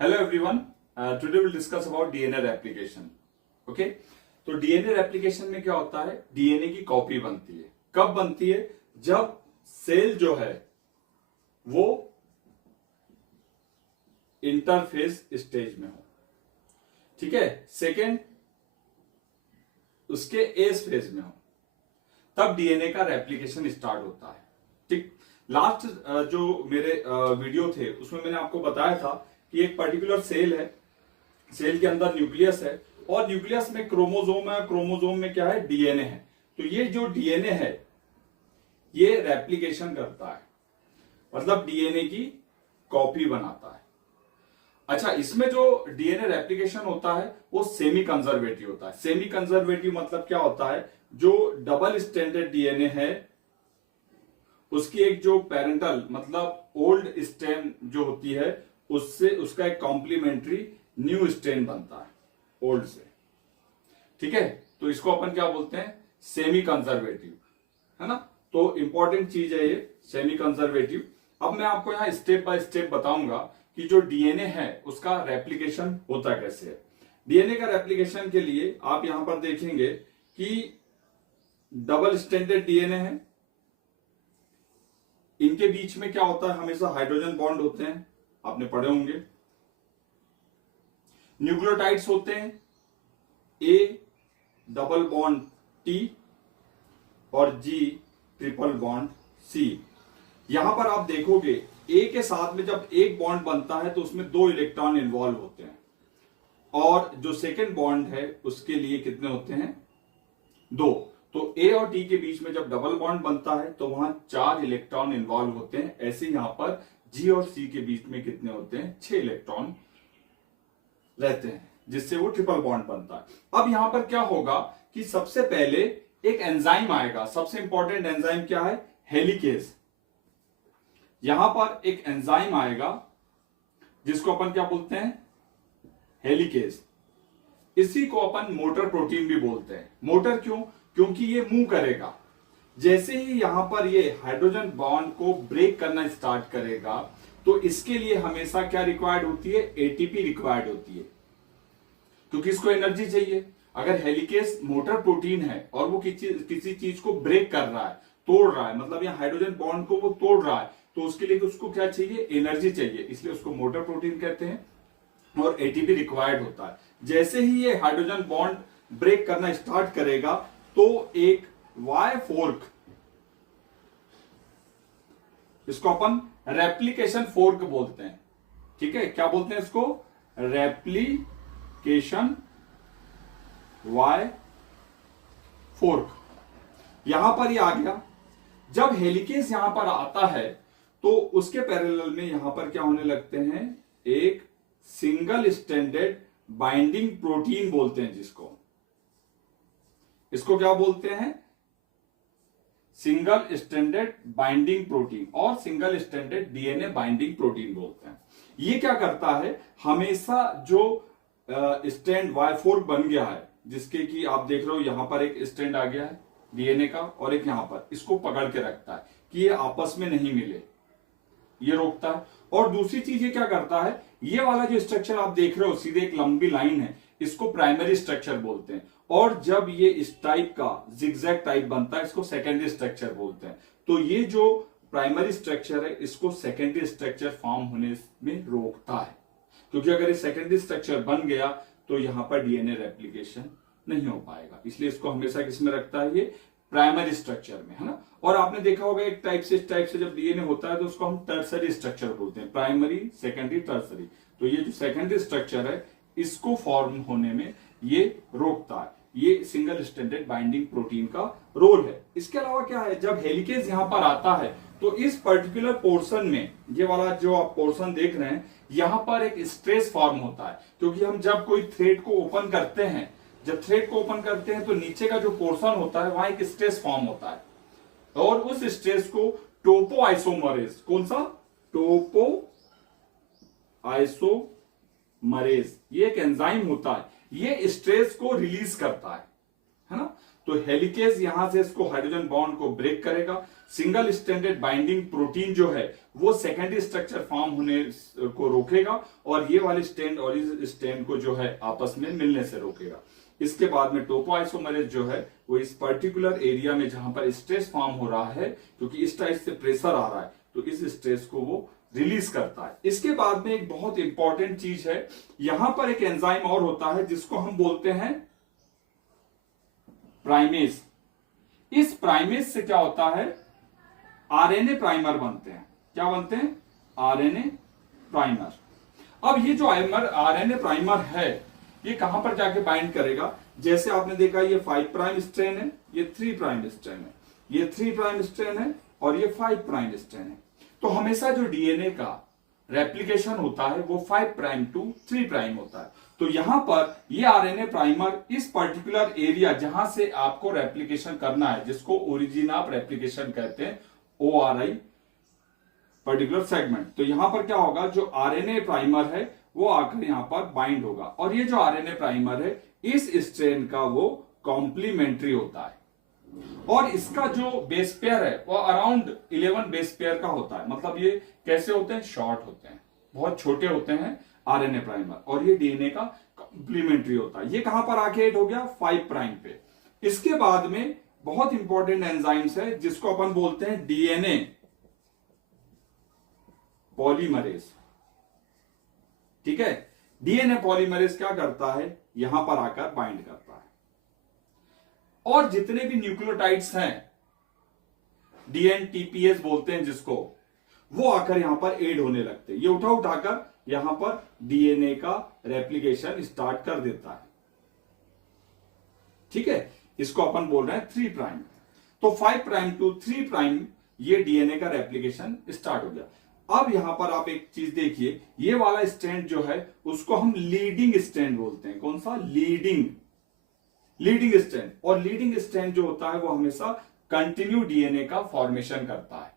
Hello everyone, today will discuss about DNA replication. Okay, तो DNA replication में क्या होता है? डीएनए की कॉपी बनती है। कब बनती है? जब सेल जो है वो इंटरफेस स्टेज में हो। ठीक है, सेकेंड उसके एस फेज में हो, तब डीएनए का रेप्लिकेशन स्टार्ट होता है। ठीक, लास्ट जो मेरे वीडियो थे उसमें मैंने आपको बताया था कि एक पर्टिकुलर सेल है, सेल के अंदर न्यूक्लियस है और न्यूक्लियस में क्रोमोसोम है, क्रोमोसोम में क्या है? डीएनए है। तो ये जो डीएनए है ये रेप्लिकेशन करता है, मतलब डीएनए की कॉपी बनाता है। अच्छा, इसमें जो डीएनए रेप्लिकेशन होता है वो सेमी कंजर्वेटिव होता है। सेमी कंजर्वेटिव मतलब क्या होता है? जो डबल स्टैंडर्ड डीएनए है उसकी एक जो पेरेंटल मतलब ओल्ड स्ट्रैंड जो होती है उससे उसका एक कॉम्प्लीमेंट्री न्यू स्ट्रैंड बनता है ओल्ड से। ठीक है, तो इसको अपन क्या बोलते हैं? सेमी कंजर्वेटिव, है ना। तो इंपॉर्टेंट चीज है ये सेमी कंजर्वेटिव। अब मैं आपको यहां स्टेप बाय स्टेप बताऊंगा कि जो डीएनए है उसका रेप्लिकेशन होता कैसे है। डीएनए का रेप्लिकेशन के लिए आप यहां पर देखेंगे कि डबल स्टैंडर्ड डीएनए है, इनके बीच में क्या होता है? हमेशा हाइड्रोजन बॉन्ड होते हैं, आपने पढ़े होंगे। न्यूक्लियोटाइड्स होते हैं, ए डबल बॉन्ड टी और जी ट्रिपल बॉन्ड सी। यहां पर आप देखोगे ए के साथ में जब एक बॉन्ड बनता है तो उसमें 2 इलेक्ट्रॉन इन्वॉल्व होते हैं और जो सेकेंड बॉन्ड है उसके लिए कितने होते हैं? 2। तो ए और टी के बीच में जब डबल बॉन्ड बनता है तो वहां 4 इलेक्ट्रॉन इन्वॉल्व होते हैं। ऐसे यहां पर जी और सी के बीच में कितने होते हैं? 6 इलेक्ट्रॉन रहते हैं, जिससे वो ट्रिपल बॉन्ड बनता है। अब यहां पर क्या होगा कि सबसे पहले एक एंजाइम आएगा। सबसे इंपॉर्टेंट एंजाइम क्या है? हेलिकेज। यहां पर एक एंजाइम आएगा जिसको अपन क्या बोलते हैं? हेलिकेज। इसी को अपन मोटर प्रोटीन भी बोलते हैं। मोटर क्यों? क्योंकि ये मूव करेगा। जैसे ही यहां पर ये हाइड्रोजन बॉन्ड को ब्रेक करना स्टार्ट करेगा तो इसके लिए हमेशा क्या रिक्वायर्ड होती है? एटीपी रिक्वायर्ड होती है, क्योंकि इसको एनर्जी चाहिए। अगर हेलिकेज मोटर प्रोटीन है और वो किसी चीज को ब्रेक कर रहा है, तोड़ रहा है, मतलब यहाँ हाइड्रोजन बॉन्ड को वो तोड़ रहा है, तो उसके लिए उसको क्या चाहिए? एनर्जी चाहिए, इसलिए उसको मोटर प्रोटीन कहते हैं और एटीपी रिक्वायर्ड होता है। जैसे ही ये हाइड्रोजन बॉन्ड ब्रेक करना स्टार्ट करेगा तो एक वाई फोर्क, इसको अपन रेप्लिकेशन फोर्क बोलते हैं। ठीक है, क्या बोलते हैं इसको? Replication Y fork. यहां पर ये आ गया। जब हेलिकेज यहां पर आता है तो उसके पैरेलल में यहां पर क्या होने लगते हैं? एक सिंगल स्टैंडर्ड बाइंडिंग प्रोटीन बोलते हैं, जिसको इसको क्या बोलते हैं? सिंगल स्टैंडर्ड बाइंडिंग प्रोटीन और single standard DNA binding protein बोलते हैं। ये क्या करता है? हमेशा जो स्टैंड Y4 बन गया है, जिसके कि आप देख रहे हो यहां पर एक स्टैंड आ गया है डीएनए का और एक यहां पर, इसको पकड़ के रखता है कि ये आपस में नहीं मिले, ये रोकता है। और दूसरी चीज ये क्या करता है? ये वाला जो स्ट्रक्चर आप देख रहे हो सीधे एक लंबी लाइन है, इसको प्राइमरी स्ट्रक्चर बोलते हैं। और जब ये इस टाइप का जिगजैग टाइप बनता है इसको सेकेंडरी स्ट्रक्चर बोलते हैं। तो ये जो प्राइमरी स्ट्रक्चर है इसको सेकेंडरी स्ट्रक्चर फॉर्म होने में रोकता है, क्योंकि अगर ये सेकेंडरी स्ट्रक्चर बन गया तो यहां पर डीएनए रेप्लिकेशन नहीं हो पाएगा। इसलिए इसको हमेशा किसमें रखता है? ये प्राइमरी स्ट्रक्चर में, है ना। और आपने देखा होगा एक टाइप से इस टाइप से जब डीएनए होता है तो उसको हम टर्सरी स्ट्रक्चर बोलते हैं। Primary, secondary, tertiary. तो ये जो सेकेंडरी स्ट्रक्चर है इसको फॉर्म होने में ये रोकता है। ये सिंगल स्टैंडर्ड बाइंडिंग प्रोटीन का रोल है। इसके अलावा क्या है? जब हेलिकेज यहां पर आता है तो इस पर्टिकुलर पोर्शन में, ये वाला जो आप पोर्शन देख रहे हैं, यहां पर एक स्ट्रेस फॉर्म होता है, क्योंकि हम जब कोई थ्रेड को ओपन करते हैं, जब थ्रेड को ओपन करते हैं तो नीचे का जो पोर्शन होता है वहां एक स्ट्रेस फॉर्म होता है और उस स्ट्रेस को टोपो आइसोमरेज, कौन सा? टोपो आइसोमरेज, ये एक एंजाइम होता है, ये स्ट्रेस को रिलीज करता है ना। तो हेलिकेज यहां से इसको हाइड्रोजन बॉन्ड को ब्रेक करेगा, सिंगल स्ट्रैंडेड बाइंडिंग प्रोटीन जो है वो सेकेंडरी स्ट्रक्चर फॉर्म होने को रोकेगा और ये वाले स्ट्रैंड और इस स्ट्रैंड को जो है आपस में मिलने से रोकेगा। इसके बाद में टोपोआइसोमरेज जो है वो इस पर्टिकुलर एरिया में जहां पर स्ट्रेस फॉर्म हो रहा है, क्योंकि इस टाइप से प्रेशर आ रहा है, तो इस स्ट्रेस को वो रिलीज करता है। इसके बाद में एक बहुत इंपॉर्टेंट चीज है, यहां पर एक एंजाइम और होता है जिसको हम बोलते हैं प्राइमेज। इस प्राइमेज से क्या होता है, आरएनए प्राइमर बनते हैं। क्या बनते हैं? RNA primer. अब ये जो आरएनए प्राइमर है ये कहां पर जाके बाइंड करेगा? जैसे आपने देखा ये 5 प्राइम स्ट्रैंड है, ये 3 प्राइम स्ट्रैंड है, ये 3 प्राइम स्ट्रैंड है और ये 5 प्राइम स्ट्रैंड है। तो हमेशा जो डीएनए का रेप्लिकेशन होता है वो 5 प्राइम टू 3 प्राइम होता है। तो यहां पर ये आरएनए प्राइमर इस पर्टिकुलर एरिया जहां से आपको रेप्लिकेशन करना है, जिसको ओरिजिन ऑफ रेप्लिकेशन कहते हैं, ORI पर्टिकुलर सेगमेंट, तो यहां पर क्या होगा, जो आरएनए प्राइमर है वो आकर यहां पर बाइंड होगा और ये जो आरएनए प्राइमर है इस स्ट्रैंड का वो कॉम्प्लीमेंट्री होता है और इसका जो बेस पेयर है वो अराउंड 11 बेस पेयर का होता है। मतलब ये कैसे होते हैं? शॉर्ट होते हैं, बहुत छोटे होते हैं आरएनए प्राइमर, और ये डीएनए का कॉम्प्लीमेंट्री होता है। ये कहां पर आके एड हो गया? 5 प्राइम पे। इसके बाद में बहुत इंपॉर्टेंट एंजाइम्स है जिसको अपन बोलते हैं डीएनए पॉलीमरेज। ठीक है, डीएनए पॉलीमरेज क्या करता है? यहां पर आकर बाइंड करता है और जितने भी न्यूक्लियोटाइड्स हैं, डीएनटीपीएस बोलते हैं जिसको, वो आकर यहां पर एड होने लगते हैं। ये उठाकर यहां पर डीएनए का रेप्लिकेशन स्टार्ट कर देता है। ठीक है, इसको अपन बोल रहे हैं 3 प्राइम। तो 5 प्राइम टू 3 प्राइम ये डीएनए का रेप्लिकेशन स्टार्ट हो गया। अब यहां पर आप एक चीज देखिए, ये वाला स्ट्रैंड जो है उसको हम लीडिंग स्ट्रैंड बोलते हैं। कौन सा? Leading strand. और लीडिंग स्ट्रैंड जो होता है वो हमेशा कंटिन्यू डीएनए का फॉर्मेशन करता है।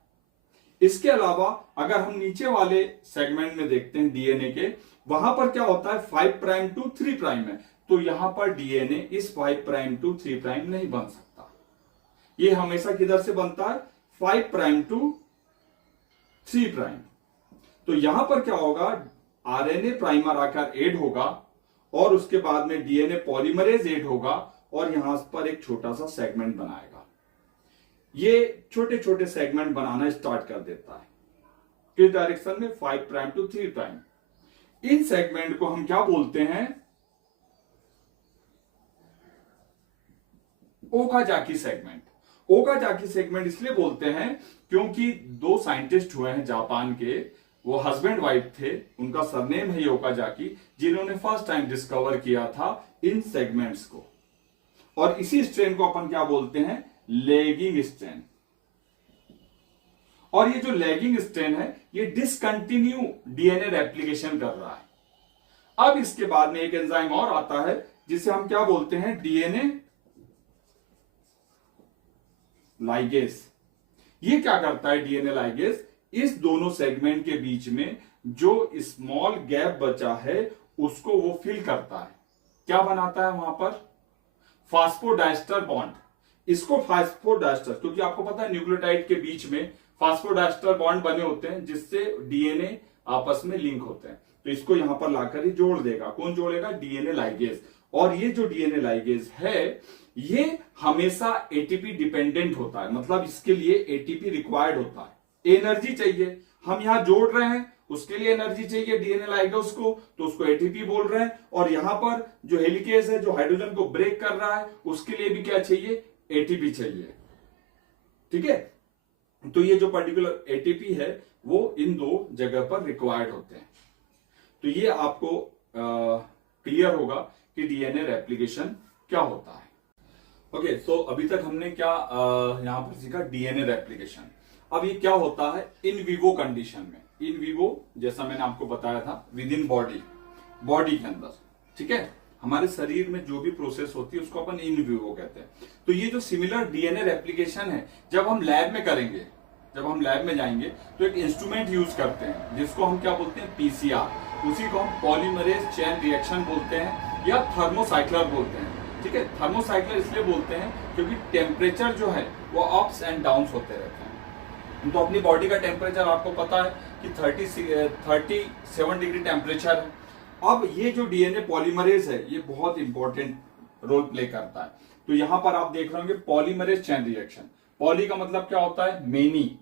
इसके अलावा अगर हम नीचे वाले सेगमेंट में देखते हैं डीएनए के, वहां पर क्या होता है? 5 प्राइम टू 3 प्राइम है, तो यहां पर डीएनए इस 5 प्राइम टू 3 प्राइम नहीं बन सकता। ये हमेशा किधर से बनता है? 5 प्राइम टू 3 प्राइम। तो यहां पर क्या होगा? आरएनए प्राइमर आकर एड होगा और उसके बाद में डीएनए पॉलीमरेज एड होगा और यहां पर एक छोटा सा सेगमेंट बनाएगा। ये छोटे छोटे सेगमेंट बनाना स्टार्ट कर देता है किस डायरेक्शन में? 5 प्राइम टू 3 प्राइम। इन सेगमेंट को हम क्या बोलते हैं? Okazaki segment. ओकाजाकी सेगमेंट इसलिए बोलते हैं क्योंकि 2 साइंटिस्ट हुए हैं जापान के, वो हस्बैंड वाइफ थे, उनका सरनेम है ओकाजाकी, जिन्होंने फर्स्ट टाइम डिस्कवर किया था इन सेगमेंट्स को। और इसी स्ट्रेन को अपन क्या बोलते हैं? Lagging strain. और ये जो लैगिंग स्ट्रेन है ये डिसकंटिन्यू डीएनए रेप्लिकेशन कर रहा है। अब इसके बाद में एक एंजाइम और आता है जिसे हम क्या बोलते हैं? DNA ligase. ये क्या करता है डीएनए लाइगेज? इस दोनों सेगमेंट के बीच में जो स्मॉल गैप बचा है उसको वो फिल करता है। क्या बनाता है वहां पर? Phosphodiester bond. इसको फास्फोडाइस्टर, क्योंकि आपको पता है न्यूक्लियोटाइड के बीच में फास्फोडाइस्टर बॉन्ड बने होते हैं जिससे डीएनए आपस में लिंक होते हैं। तो इसको यहां पर लाकर ही जोड़ देगा। कौन जोड़ेगा? DNA ligase. और ये जो डीएनए लाइगेज है ये हमेशा एटीपी डिपेंडेंट होता है, मतलब इसके लिए एटीपी रिक्वायर्ड होता है, एनर्जी चाहिए। हम यहां जोड़ रहे हैं उसके लिए एनर्जी चाहिए डीएनए लाइगेज को, तो उसको एटीपी बोल रहे हैं। और यहां पर जो हेलिकेज है जो हाइड्रोजन को ब्रेक कर रहा है उसके लिए भी क्या चाहिए? एटीपी चाहिए। ठीक है, तो ये जो पर्टिकुलर एटीपी है वो इन 2 जगह पर रिक्वायर्ड होते हैं। तो ये आपको क्लियर होगा कि डीएनए रेप्लिकेशन क्या होता है। ओके, सो अभी तक हमने क्या यहां पर सीखा? DNA replication. अब ये क्या होता है इन विवो कंडीशन में? इन विवो जैसा मैंने आपको बताया था विद इन बॉडी के अंदर। ठीक है, हमारे शरीर में जो भी प्रोसेस होती है उसको अपन इन विवो कहते हैं। तो ये जो सिमिलर डीएनए रेप्लिकेशन है जब हम लैब में करेंगे, जब हम लैब में जाएंगे तो एक इंस्ट्रूमेंट यूज करते हैं जिसको हम क्या बोलते हैं? पीसीआर। उसी को हम पॉलीमरेज चेन रिएक्शन बोलते हैं या थर्मोसाइक्लर बोलते हैं। ठीक है, थर्मोसाइक्लर इसलिए बोलते हैं क्योंकि टेम्परेचर जो है वो अप्स एंड डाउन्स होते रहते हैं। तो अपनी बॉडी का टेम्परेचर आपको पता है कि 37 डिग्री टेम्परेचर है। अब ये जो डीएनए पॉलीमरेज है ये बहुत इंपॉर्टेंट रोल प्ले करता है। तो यहां पर आप देख रहे होंगे पॉलीमरेज चेन रिएक्शन। पॉली का मतलब क्या होता है, मेनी,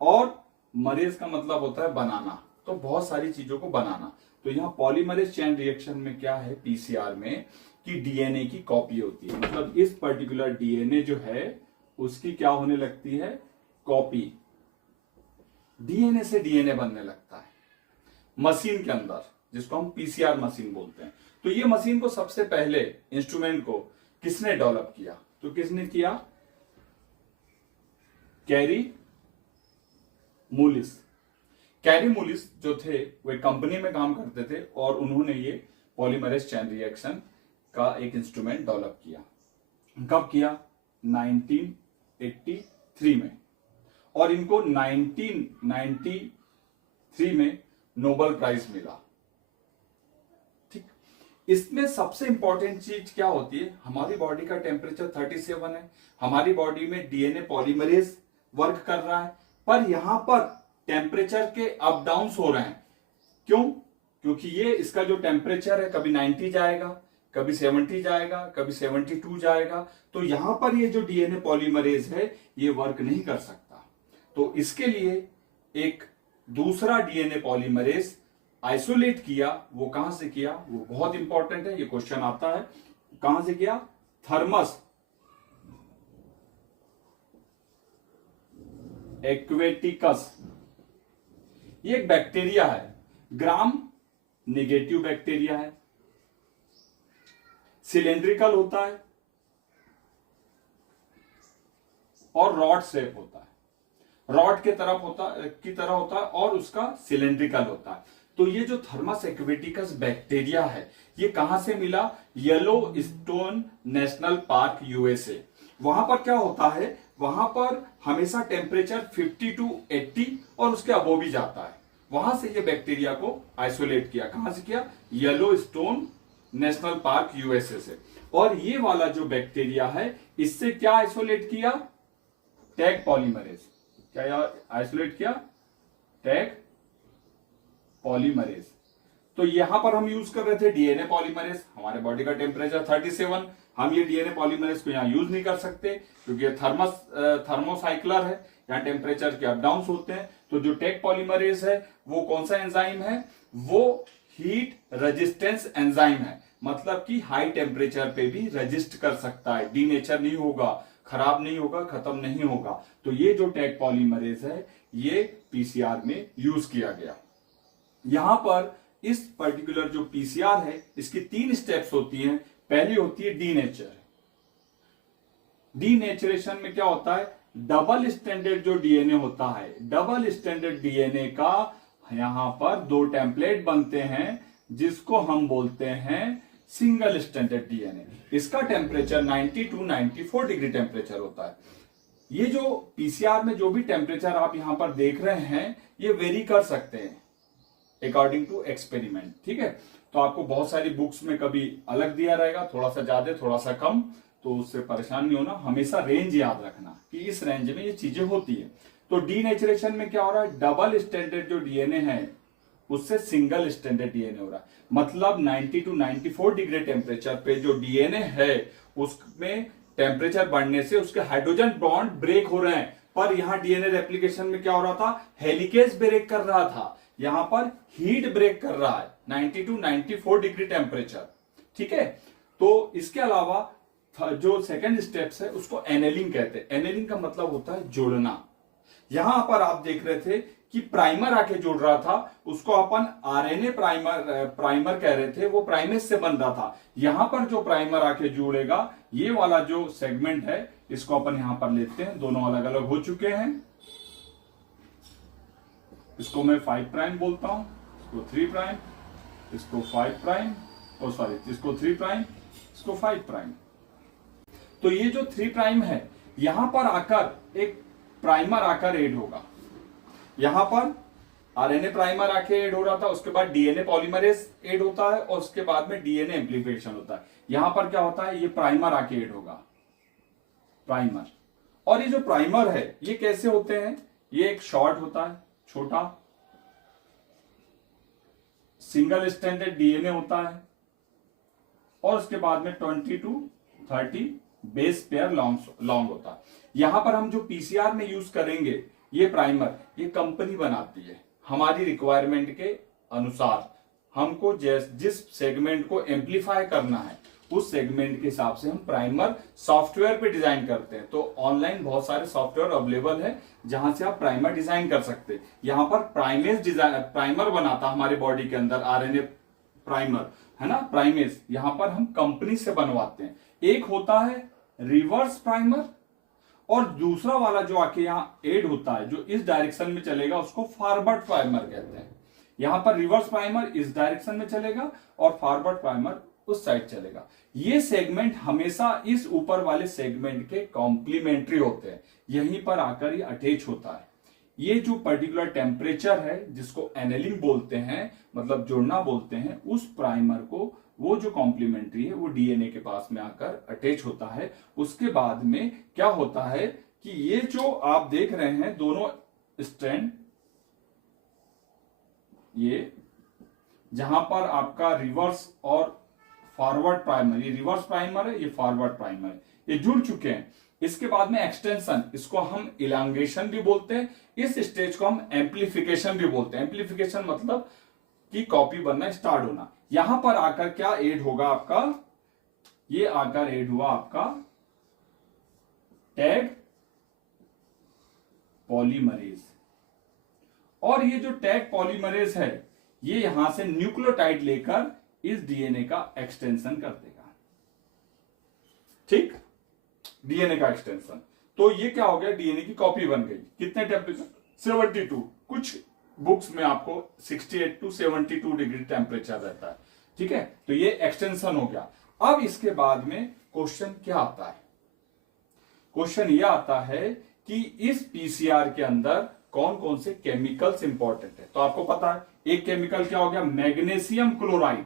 और मरेज का मतलब होता है बनाना, तो बहुत सारी चीजों को बनाना। तो यहाँ पॉलीमरेज चेन रिएक्शन में क्या है, पीसीआर में, कि डीएनए की कॉपी होती है। मतलब इस पर्टिकुलर डीएनए जो है उसकी क्या होने लगती है, कॉपी। डीएनए से डीएनए बनने लगता है मशीन के अंदर, जिसको हम पीसीआर मशीन बोलते हैं। तो ये मशीन को सबसे पहले इंस्ट्रूमेंट को किसने डेवलप किया, तो किसने किया, कैरी मूलिस। कैरी मूलिस जो थे वो एक कंपनी में काम करते थे और उन्होंने ये पॉलीमरेज चेन रिएक्शन का एक इंस्ट्रूमेंट डेवलप किया। कब किया, 1983 में, और इनको 1993 में नोबेल प्राइज मिला। ठीक, इसमें सबसे इंपॉर्टेंट चीज क्या होती है, हमारी बॉडी का टेम्परेचर 37 है, हमारी बॉडी में डीएनए पॉलीमरेज वर्क कर रहा है, पर यहां पर टेम्परेचर के अप डाउन हो रहे हैं। क्यों, क्योंकि ये इसका जो टेम्परेचर है कभी 90 जाएगा, कभी 70 जाएगा, कभी 72 जाएगा। तो यहां पर ये जो डीएनए पॉलीमरेज है ये वर्क नहीं कर सकता। तो इसके लिए एक दूसरा डीएनए पॉलीमरेज आइसोलेट किया। वो कहां से किया, वो बहुत इंपॉर्टेंट है, ये क्वेश्चन आता है, कहां से किया, थर्मस एक्वेटिकस। ये एक बैक्टीरिया है, ग्राम नेगेटिव बैक्टीरिया है, सिलेंड्रिकल होता है और रॉड शेप होता है, रॉड की तरह होता है और उसका सिलेंड्रिकल होता है। तो ये जो थर्मस एक्वेटिकस बैक्टीरिया है ये कहां से मिला, yellow stone national park USA. वहां पर क्या होता है, वहां पर हमेशा टेम्परेचर 50 to 80 और उसके अबो भी जाता है। वहां से ये बैक्टीरिया को आइसोलेट किया, कहां से किया, yellow stone national park USA से। और ये वाला जो बैक्टीरिया है इससे क्या आइसोलेट किया, टैग पॉलीमरेज। क्या आइसोलेट किया, टैग पॉलीमरेज। तो यहां पर हम यूज कर रहे थे डीएनए पॉलीमरेज, हमारे बॉडी का टेम्परेचर 37, हम ये डीएनए पॉलीमरेज को यहां यूज नहीं कर सकते क्योंकि ये थर्मोसाइक्लर है, यहाँ टेम्परेचर के अप डाउन होते हैं। तो जो टैग पॉलीमरेज है वो कौन सा एंजाइम है, वो हीट रेजिस्टेंस एंजाइम है। मतलब कि हाई टेम्परेचर पे भी रेजिस्ट कर सकता है, डीनेचर नहीं होगा, खराब नहीं होगा, खत्म नहीं होगा। तो ये जो टैग पॉलीमरेज है ये पीसीआर में यूज किया गया। यहां पर इस पर्टिकुलर जो पीसीआर है इसकी 3 स्टेप्स होती हैं। पहली होती है डीनेचर। डीनेचरेशन में क्या होता है, डबल स्टैंडर्ड जो डीएनए होता है, डबल स्टैंडर्ड डीएनए का यहां पर 2 टेम्पलेट बनते हैं जिसको हम बोलते हैं सिंगल स्टैंडर्ड डीएनए। इसका टेम्परेचर 90 to 94 डिग्री टेम्परेचर होता है। ये जो पीसीआर में जो भी टेम्परेचर आप यहां पर देख रहे हैं ये वेरी कर सकते हैं अकॉर्डिंग टू एक्सपेरिमेंट। ठीक है, तो आपको बहुत सारी बुक्स में कभी अलग दिया रहेगा, थोड़ा सा ज्यादा थोड़ा सा कम, तो उससे परेशान नहीं होना, हमेशा रेंज याद रखना कि इस रेंज में ये चीजें होती है। तो डीनेचरेशन में क्या हो रहा है, डबल स्टैंडर्ड जो डीएनए है उससे सिंगल स्टैंडर्ड डीएनए हो रहा है। मतलब 90 to 94 डिग्री टेम्परेचर पे जो डीएनए है उसमें टेम्परेचर बढ़ने से उसके हाइड्रोजन बॉन्ड ब्रेक हो रहे हैं। पर यहाँ डीएनए रेप्लिकेशन में क्या हो रहा था, हेलिकेज ब्रेक कर रहा था, यहां पर हीट ब्रेक कर रहा है 90 to 94 डिग्री टेम्परेचर। ठीक है, तो इसके अलावा जो सेकंड स्टेप्स है उसको एनेलिंग कहते हैं। एनेलिंग का मतलब होता है जोड़ना। यहां पर आप देख रहे थे कि प्राइमर आके जोड़ रहा था, उसको अपन आरएनए प्राइमर कह रहे थे, वो प्राइमेस से बन रहा था। यहां पर जो प्राइमर आके जोड़ेगा ये वाला जो सेगमेंट है इसको अपन यहां पर लेते हैं, दोनों अलग अलग हो चुके हैं। इसको मैं 5 प्राइम बोलता हूं, इसको 3 प्राइम, इसको 5 प्राइम, और सॉरी इसको 3 प्राइम, इसको 5 प्राइम। तो ये जो 3 प्राइम है यहां पर आकर एक प्राइमर आकर ऐड होगा, यहां पर आरएनए प्राइमर आके ऐड हो रहा था, उसके बाद डीएनए पॉलीमरेज ऐड होता है और उसके बाद में डीएनए एम्प्लीफिकेशन होता है। यहां पर क्या होता है, ये प्राइमर आके ऐड होगा, प्राइमर। और ये जो प्राइमर है ये कैसे होते हैं, ये एक शॉर्ट होता है, छोटा सिंगल स्ट्रैंडेड डीएनए होता है और उसके बाद में 20 to 30 बेस पेयर लॉन्ग होता है। यहां पर हम जो पीसीआर में यूज करेंगे ये प्राइमर, ये कंपनी बनाती है हमारी रिक्वायरमेंट के अनुसार। हमको जिस सेगमेंट को एम्पलीफाई करना है उस सेगमेंट के हिसाब से हम प्राइमर सॉफ्टवेयर पे डिजाइन करते हैं। तो ऑनलाइन बहुत सारे सॉफ्टवेयर अवेलेबल है जहां से आप प्राइमर डिजाइन कर सकते हैं। यहां पर प्राइमर बनाता हमारे बॉडी के अंदर आरएनए प्राइमर, है ना, प्राइमेज यहां पर हम कंपनी से बनवाते हैं। एक होता है रिवर्स प्राइमर और दूसरा वाला जो आके यहाँ एड होता है जो इस डायरेक्शन में चलेगा उसको फॉरवर्ड प्राइमर कहते हैं। यहां पर रिवर्स प्राइमर इस डायरेक्शन में चलेगा और फॉरवर्ड प्राइमर उस साइड चलेगा। ये सेगमेंट हमेशा इस ऊपर वाले सेगमेंट के कॉम्प्लीमेंट्री होते हैं, यहीं पर आकर ये अटैच होता है। ये जो पर्टिकुलर टेम्परेचर है जिसको एनेलिंग बोलते हैं, मतलब जोड़ना बोलते हैं, उस प्राइमर को वो जो कॉम्प्लीमेंट्री है वो डीएनए के पास में आकर अटैच होता है। उसके बाद में क्या होता है कि ये जो आप देख रहे हैं दोनों स्ट्रैंड, ये जहां पर आपका रिवर्स और फॉरवर्ड प्राइमर, ये रिवर्स प्राइमर है, ये फॉरवर्ड प्राइमर है, ये जुड़ चुके हैं। इसके बाद में एक्सटेंशन, इसको हम इलांगेशन भी बोलते हैं, इस स्टेज को हम एम्प्लीफिकेशन भी बोलते हैं। एम्प्लीफिकेशन मतलब कि कॉपी बनना स्टार्ट होना। यहां पर आकर क्या ऐड होगा आपका, ये आकर ऐड हुआ आपका टैग पॉलीमरेज। और ये जो टैग पॉलीमरेज है ये यहां से न्यूक्लियोटाइड लेकर इस डीएनए का एक्सटेंशन कर देगा। ठीक, डीएनए का एक्सटेंशन। तो ये क्या हो गया, डीएनए की कॉपी बन गई। कितने टेम्परेचर, 72। कुछ बुक्स में आपको 68 to 72 डिग्री टेम्परेचर रहता है। ठीक है, तो ये एक्सटेंशन हो गया। अब इसके बाद में क्वेश्चन क्या आता है, क्वेश्चन ये आता है कि इस पीसीआर के अंदर कौन कौन से केमिकल्स इंपॉर्टेंट है। तो आपको पता है एक केमिकल क्या हो गया, मैग्नीशियम क्लोराइड,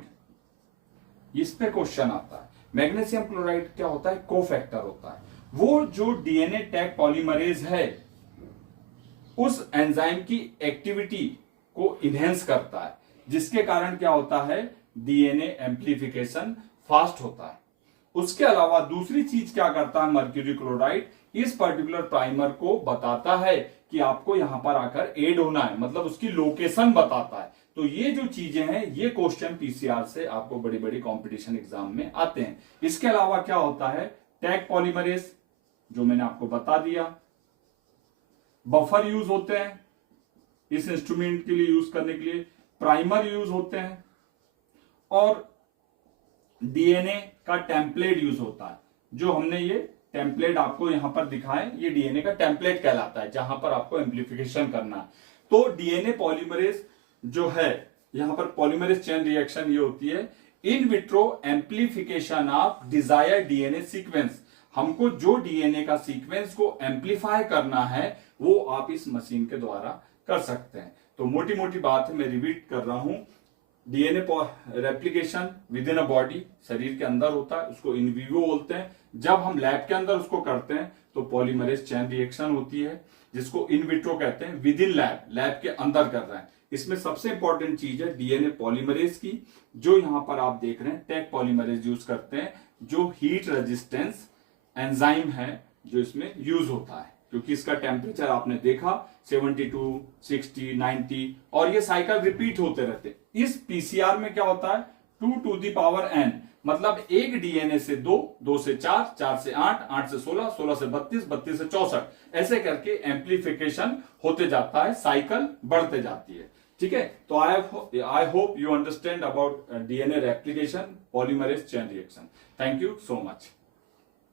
इस पे क्वेश्चन आता है। मैग्नीशियम क्लोराइड क्या होता है, कोफैक्टर होता है। वो जो डीएनए टैग पॉलीमरेज है उस एंजाइम की एक्टिविटी को इनहेंस करता है, जिसके कारण क्या होता है, डीएनए एम्प्लीफिकेशन फास्ट होता है। उसके अलावा दूसरी चीज क्या करता है मर्क्यूरी क्लोराइड, इस पर्टिकुलर प्राइमर को बताता है कि आपको यहां पर आकर एड होना है, मतलब उसकी लोकेशन बताता है। तो ये जो चीजें हैं ये क्वेश्चन पीसीआर से आपको बड़ी बड़ी कंपटीशन एग्जाम में आते हैं। इसके अलावा क्या होता है, टैग पॉलीमरेज जो मैंने आपको बता दिया, बफर यूज होते हैं इस इंस्ट्रूमेंट के लिए यूज करने के लिए, प्राइमर यूज होते हैं और डीएनए का टेम्पलेट यूज होता है। जो हमने ये टेम्पलेट आपको यहां पर दिखाए ये डीएनए का टेम्पलेट कहलाता है जहां पर आपको एम्प्लीफिकेशन करना है। तो डीएनए पॉलीमरेज जो है, यहां पर पॉलीमरेज चेन रिएक्शन ये होती है in vitro amplification of desire DNA sequence. हमको जो डीएनए का सीक्वेंस को एम्प्लीफाई करना है वो आप इस मशीन के द्वारा कर सकते हैं। तो मोटी मोटी बात है, मैं रिपीट कर रहा हूं, DNA replication with in a body, शरीर के अंदर होता है, उसको इन विवो बोलते हैं। जब हम लैब के अंदर उसको करते हैं तो पॉलीमरेज चेन रिएक्शन होती है जिसको इन विट्रो कहते हैं, विद इन लैब, लैब के अंदर कर रहे हैं। इसमें सबसे इंपॉर्टेंट चीज है डीएनए पॉलीमरेज की, जो यहां पर आप देख रहे हैं टैग पॉलीमरेज यूज करते हैं, जो हीट रेजिस्टेंस एंजाइम है जो इसमें यूज होता है, क्योंकि इसका टेम्परेचर आपने देखा 72, 60, 90 और ये साइकिल रिपीट होते रहते। इस पीसीआर में क्या होता है 2 to the power n, मतलब एक डीएनए से 2, 2 से 4, 4 से 8, 8 से 16, 16 से 32, 32 से 64, ऐसे करके एम्प्लीफिकेशन होते जाता है, साइकिल बढ़ते जाती है। ठीक है, तो I hope you understand about DNA replication, polymerase chain reaction. Thank you so much.